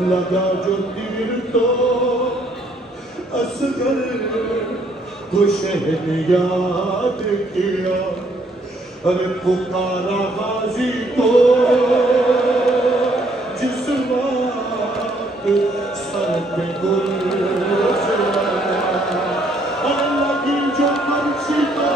लगा जो तीर तो असगर को शहर याद किया, अरे पुकारा गाजी को जिस वक्त सर पे गुल लगी जो मर्जी को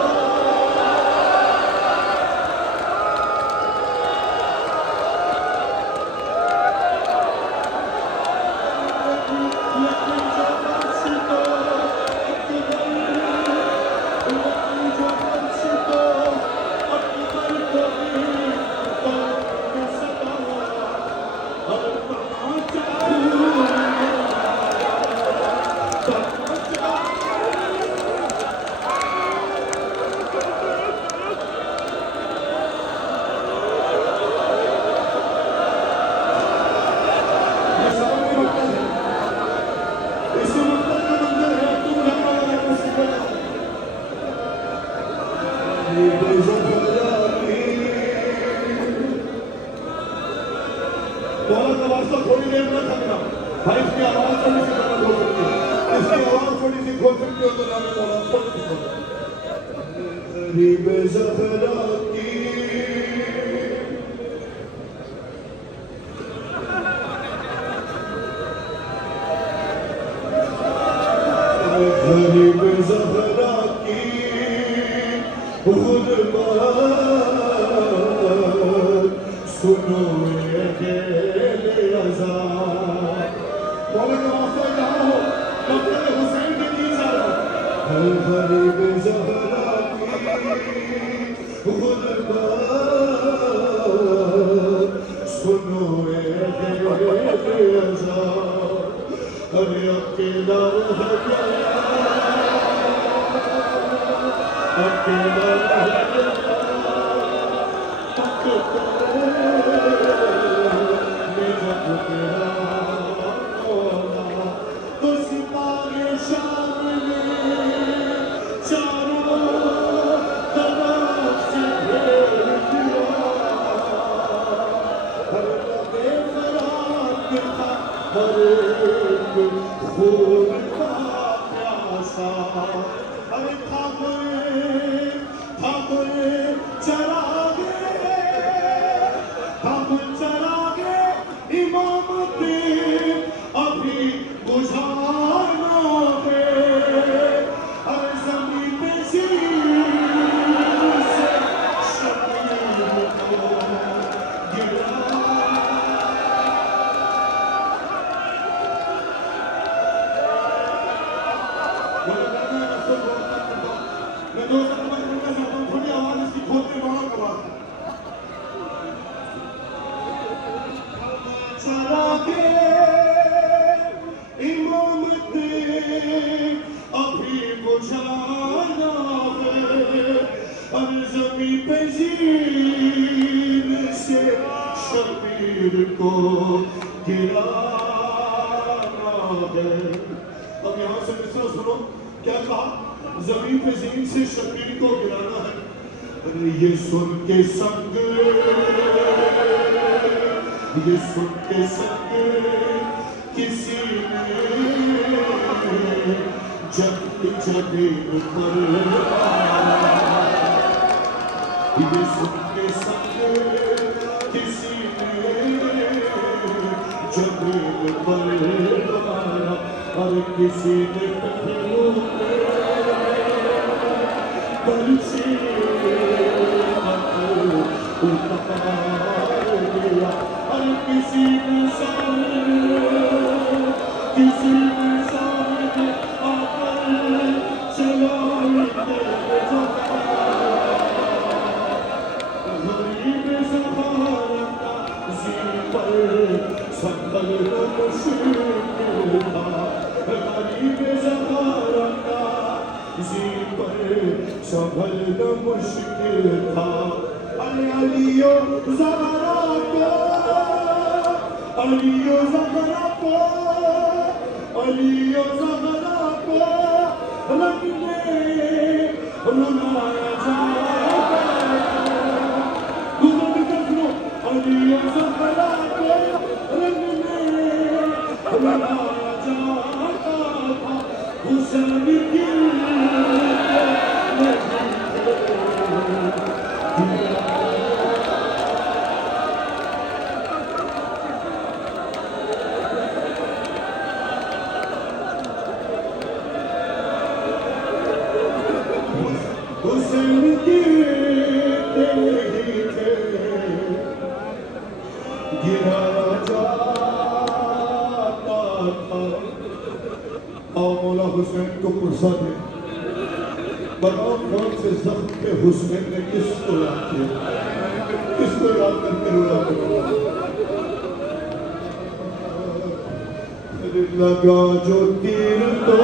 थोड़ी देर में थकना भाई, इसकी आवाज थोड़ी सी बंद हो सकती है, इसकी आवाज थोड़ी सी खोल सकती हो तो नाम बोला थोड़ी सी खोल। गरीब ज़हरा की गरीब ज़हरा की गुरबात सुनो गरीब ज़हरा की गुरबात सुनो अरे अकेला है अकेला खून का प्यासा, अरे ठाकुर चरागे इमामती अभी बुझाना है, अरे ज़मीन पे शीर से शबीर को गिरा। मैं दो सकता हूँ, थोड़ी आवाज इसकी खोलते बड़ा करवा चरागे इमामती अभी बुझाना है, और ज़मीन पे ज़ीन से शबीर को गिराना है। अब यहाँ से मिसरा सुनो क्या कहा, ज़मीन पे ज़मीन से शबीर को गिराना है। अरे ये सुन के संग किसी ने जब जबीन पर ये सुन के संग किसी ने जबीन पर और किसी ने पहलू दिया, और किसी ने आकर चलाए गरीब ज़हरा जी पर संभल मुश्किल था, गरीब ज़हरा जी पर संभलना मुश्किल था। अलियो ज़हरा को, अलियो ज़हरा को, अलियो ज़हरा को रब ने रुलाया जाएगा। दूसरा भी कर सुनो, अलियो ज़हरा को रब ने मौला हुसैन को पुरसा दे बताओ कौन से जख्म पे हुसैन ने किसको याद किया, किसको याद करके रोया लगा जो तीर तो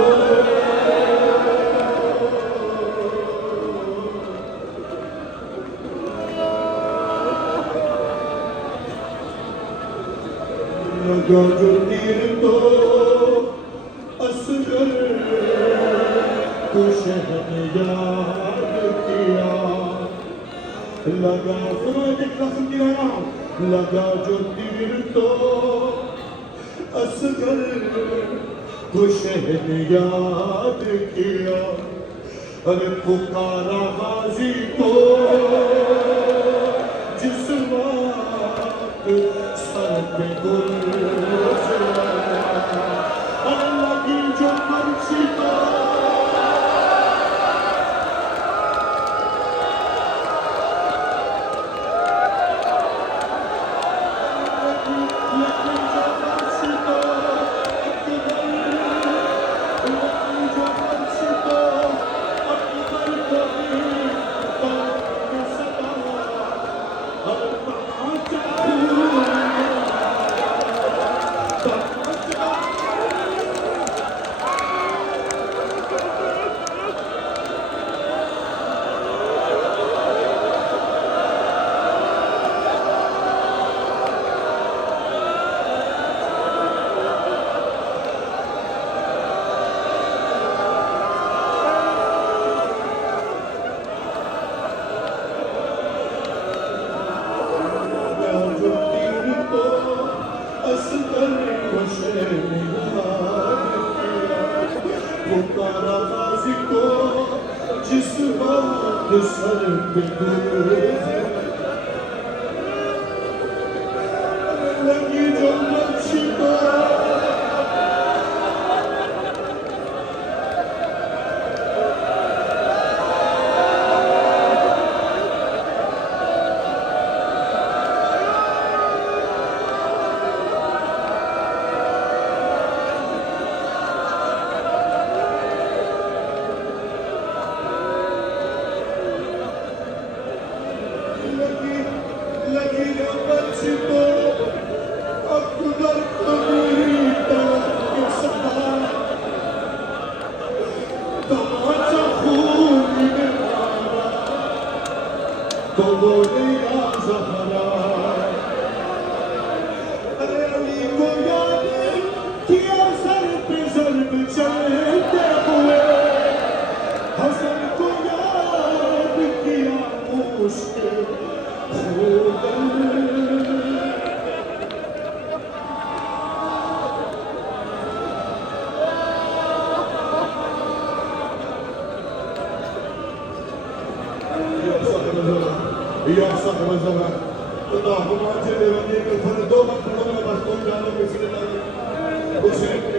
लगा जो तीर तो असगर कुछ है याद किया लगा लगा जो तीर तो असगर कुछ है याद किया अरे पुकारा गाजी को जिस बात सर पे गुल लगी जो मर्जी को जिस बात सर पे लगी जो मर्जी को लगी जो मर्जी को अकबर कबीरी के सदा तमाचा खून में मारा तो बोले या ज़हरा अरे अली को याद किया सर पे ज़र्ब चलते हुए हसन को याद किया मुश्किल يا صاحب الزمان اللهم اجعل وليك الفرد دوما كلنا مسؤول عنه بسم الله